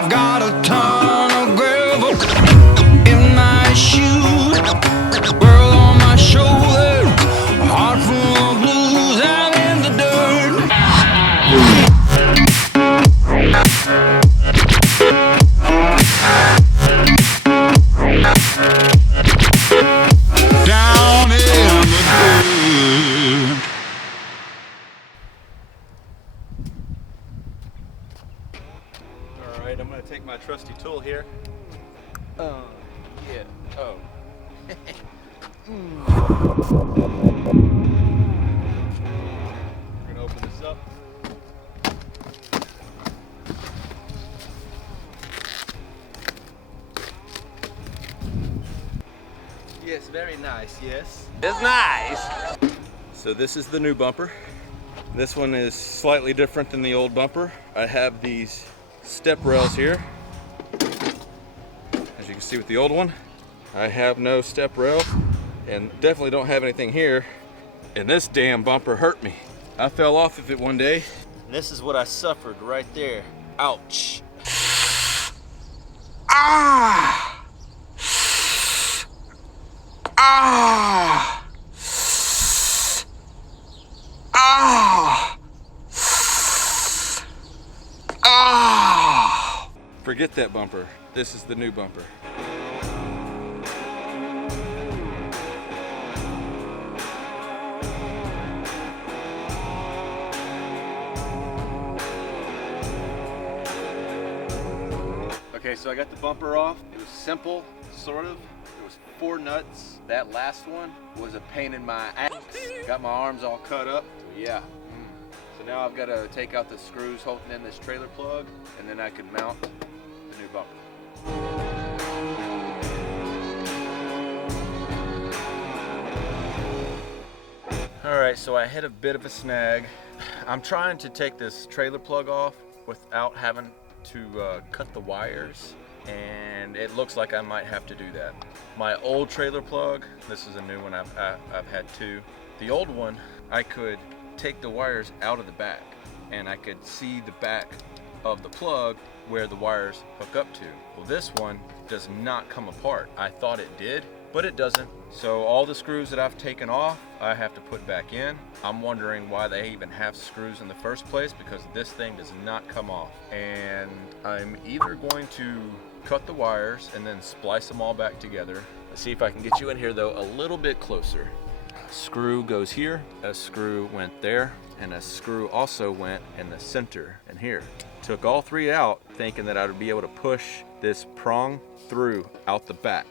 I've got a ton of gravel in my shoes, world on my shoulder, heart full of blues. I'm in the dirt. Down in the dirt. All right, I'm gonna take my trusty tool here. Yeah. Oh. We're gonna open this up. Yes, very nice, yes. It's nice. So this is the new bumper. This one is slightly different than the old bumper. I have these step rails here. As you can see with the old one, I have no step rail and definitely don't have anything here. And this damn bumper hurt me. I fell off of it one day. And this is what I suffered right there. Ouch. Ah! Ah! Ah! Ah! Forget that bumper. This is the new bumper. Okay, so I got the bumper off. It was simple, sort of. It was 4 nuts. That last one was a pain in my ass. Got my arms all cut up. So yeah. So now I've got to take out the screws holding in this trailer plug, and then I can mount the new bumper. All right, so I hit a bit of a snag. I'm trying to take this trailer plug off without having to cut the wires, and it looks like I might have to do that. My old trailer plug, this is a new one, I've had 2. The old one, I could take the wires out of the back, and I could see the back of the plug where the wires hook up to. Well, this one does not come apart. I thought it did, but it doesn't. So all the screws that I've taken off, I have to put back in. I'm wondering why they even have screws in the first place, because this thing does not come off. And I'm either going to cut the wires and then splice them all back together. Let's see if I can get you in here though a little bit closer. A screw goes here, a screw went there, and a screw also went in the center and here. Took all 3 out thinking that I would be able to push this prong through out the back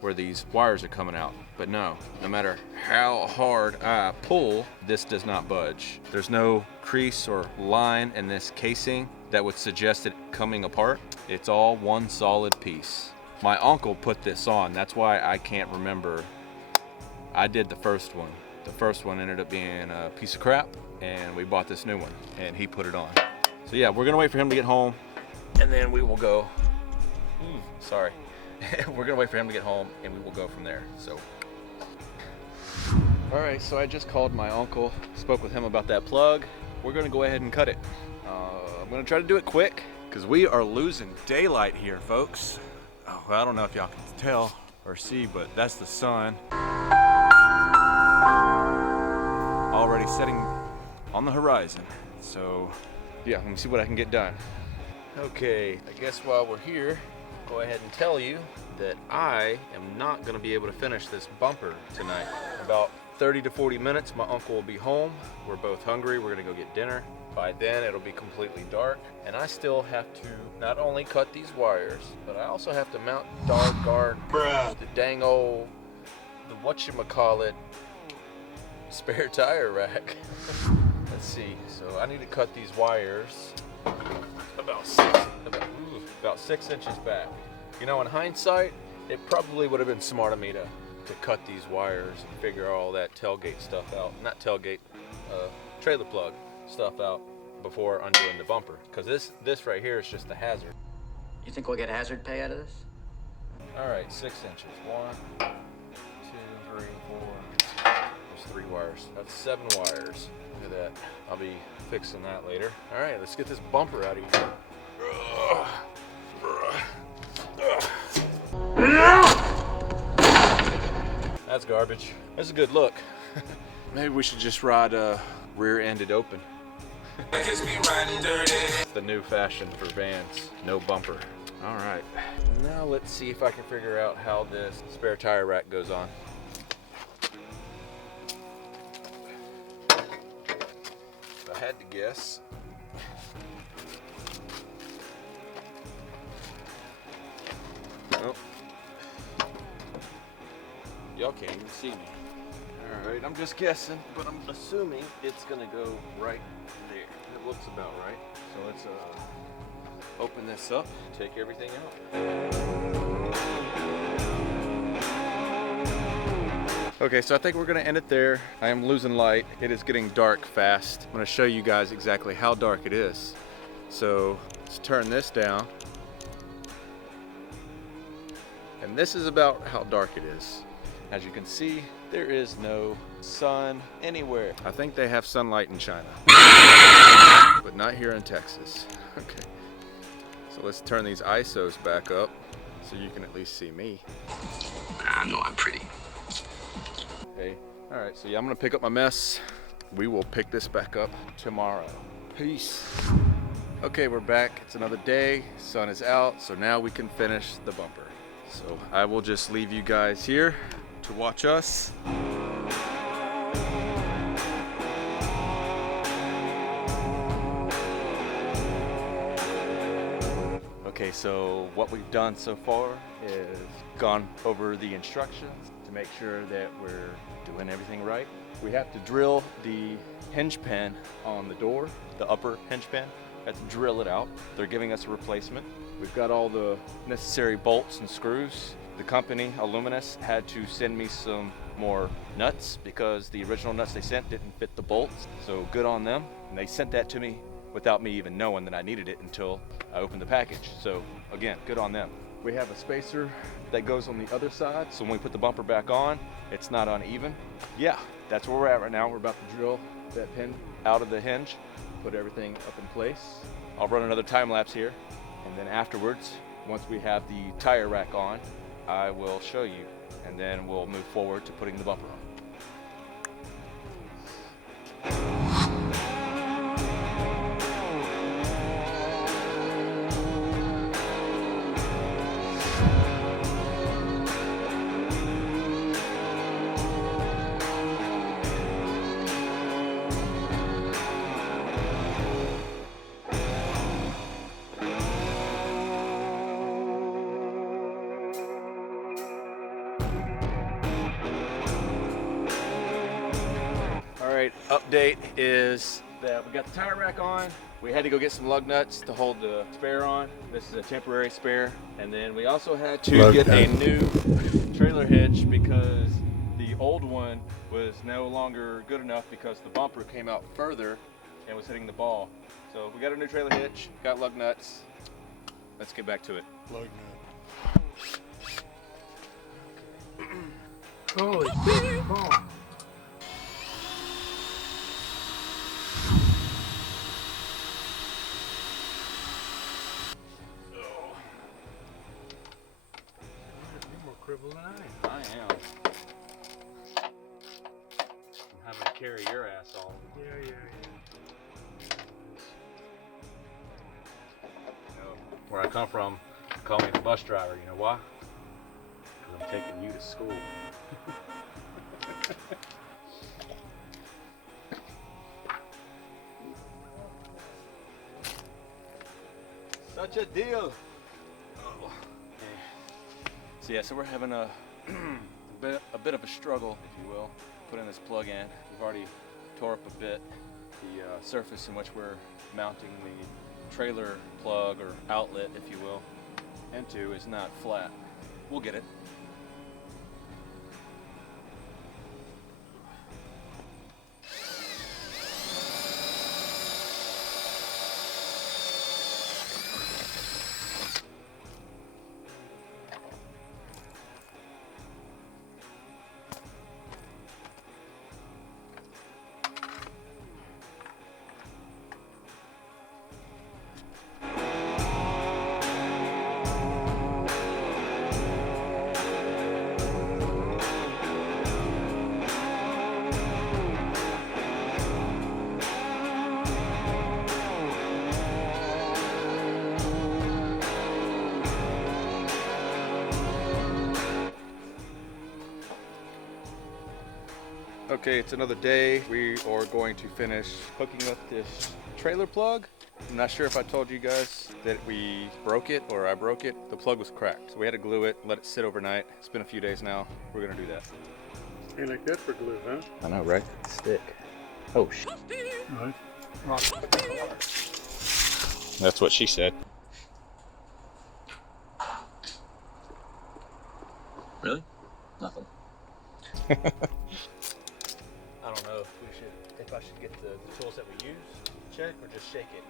where these wires are coming out. But no matter how hard I pull, this does not budge. There's no crease or line in this casing that would suggest it coming apart. It's all one solid piece. My uncle put this on. That's why I can't remember. I did the first one. The first one ended up being a piece of crap, and we bought this new one, and he put it on. So yeah, we're gonna wait for him to get home, and then we will go. Sorry. We're gonna wait for him to get home, and we will go from there. So, all right. So I just called my uncle, spoke with him about that plug. We're gonna go ahead and cut it. I'm gonna try to do it quick because we are losing daylight here, folks. Oh, well, I don't know if y'all can tell or see, but that's the sun already setting on the horizon. So, yeah, let me see what I can get done. Okay, I guess while we're here, go ahead and tell you that I am not going to be able to finish this bumper tonight. About 30 to 40 minutes, my uncle will be home. We're both hungry. We're going to go get dinner. By then, it'll be completely dark, and I still have to not only cut these wires, but I also have to mount the dang old, the whatchamacallit, spare tire rack. Let's see. So I need to cut these wires about 6 inches back. You know, in hindsight, it probably would have been smart of me to cut these wires and figure all that tailgate stuff out. Not tailgate, trailer plug stuff out before undoing the bumper. Because this right here is just the hazard. You think we'll get hazard pay out of this? All right, 6 inches. 1, 2, 3, 4. There's 3 wires. That's 7 wires. Look at that. I'll be fixing that later. All right, let's get this bumper out of here. Ugh. That's garbage. That's a good look. Maybe we should just ride rear-ended open. It's the new fashion for vans. No bumper. All right. Now let's see if I can figure out how this spare tire rack goes on. If I had to guess. Oh. Y'all can't even see me. All right, I'm just guessing, but I'm assuming it's gonna go right there. It looks about right. So let's open this up, take everything out. Okay, so I think we're gonna end it there. I am losing light. It is getting dark fast. I'm gonna show you guys exactly how dark it is. So let's turn this down. And this is about how dark it is. As you can see, there is no sun anywhere. I think they have sunlight in China, but not here in Texas. Okay, so let's turn these ISOs back up so you can at least see me. I know I'm pretty. Okay, all right, so yeah, I'm gonna pick up my mess. We will pick this back up tomorrow. Peace. Okay, we're back. It's another day. Sun is out, so now we can finish the bumper. So I will just leave you guys here to watch us. Okay, so what we've done so far is gone over the instructions to make sure that we're doing everything right. We have to drill the hinge pin on the door, the upper hinge pin. We have to drill it out. They're giving us a replacement. We've got all the necessary bolts and screws. The company, Aluminess, had to send me some more nuts because the original nuts they sent didn't fit the bolts. So good on them. And they sent that to me without me even knowing that I needed it until I opened the package. So again, good on them. We have a spacer that goes on the other side. So when we put the bumper back on, it's not uneven. Yeah, that's where we're at right now. We're about to drill that pin out of the hinge, put everything up in place. I'll run another time lapse here. And then afterwards, once we have the tire rack on, I will show you, and then we'll move forward to putting the bumper on. Update is that we got the tire rack on. We had to go get some lug nuts to hold the spare on. This is a temporary spare. And then we also had to get a new trailer hitch because the old one was no longer good enough because the bumper came out further and was hitting the ball. So we got a new trailer hitch, got lug nuts. Let's get back to it. Lug nut. Holy big ball. Than I am. I'm having to carry your ass all. Yeah. You know, where I come from, call me the bus driver. You know why? Because I'm taking you to school. Such a deal. Oh. So yeah, so we're having a bit of a struggle, if you will, putting this plug in. We've already tore up a bit. The surface in which we're mounting the trailer plug or outlet, if you will, into is not flat. We'll get it. Okay, it's another day. We are going to finish hooking up this trailer plug. I'm not sure if I told you guys that we broke it or I broke it. The plug was cracked, so we had to glue it, let it sit overnight. It's been a few days now. We're gonna do that. Ain't like that for glue, huh? I know, right? Stick. Oh, sh. Right. That's what she said. Really? Nothing. I don't know if I should get the tools that we use, check, or just shake it.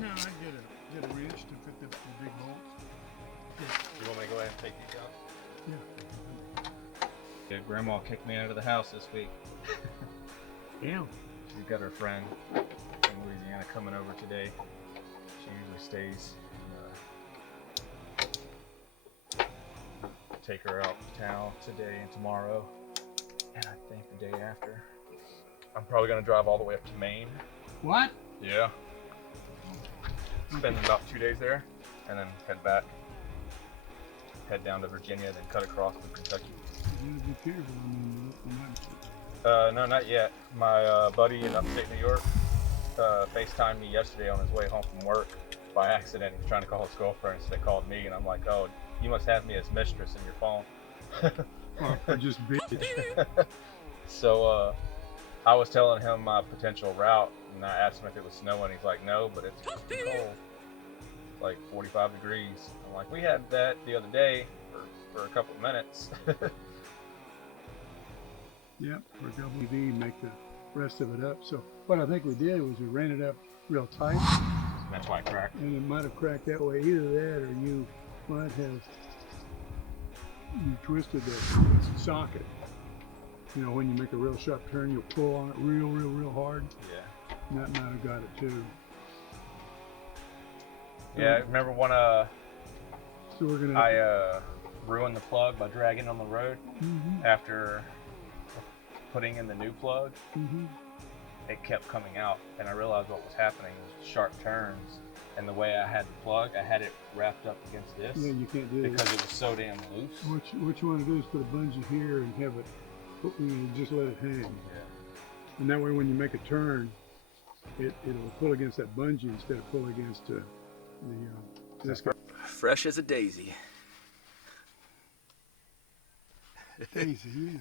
No, I get a wrench to fit the big bolts. You want me to go ahead and take these out? Yeah. Yeah, Grandma kicked me out of the house this week. Damn. She's got her friend in Louisiana coming over today. She usually stays. Take her out to town today and tomorrow, and I think the day after. I'm probably gonna drive all the way up to Maine. What? Yeah. Spend about 2 days there, and then head back. Head down to Virginia, then cut across to Kentucky. You gotta be careful. I mean, you might. No, not yet. My buddy in upstate New York FaceTimed me yesterday on his way home from work by accident. He was trying to call his girlfriend, so they called me, and I'm like, oh, you must have me as mistress in your phone. Or just bitch. So I was telling him my potential route, and I asked him if it was snowing. He's like, no, but it's cold. It's like 45 degrees. I'm like, we had that the other day for a couple of minutes. Yep, for a couple of TV, make the rest of it up. So what I think we did was we ran it up real tight. That's why I cracked. And it might have cracked that way. Either that or you might have twisted the socket. You know, when you make a real sharp turn, you'll pull on it real hard. Yeah. And that might have got it too. Yeah, I remember when So we're gonna. I ruined the plug by dragging it on the road after putting in the new plug. It kept coming out, and I realized what was happening was sharp turns. And the way I had the plug, I had it wrapped up against this. Yeah, you can't do because that. it was so damn loose. What you want to do is put a bungee here and have it, just let it hang. Yeah. And that way when you make a turn, it'll pull against that bungee instead of pull against this guy. Fresh as a daisy. Daisy, yeah.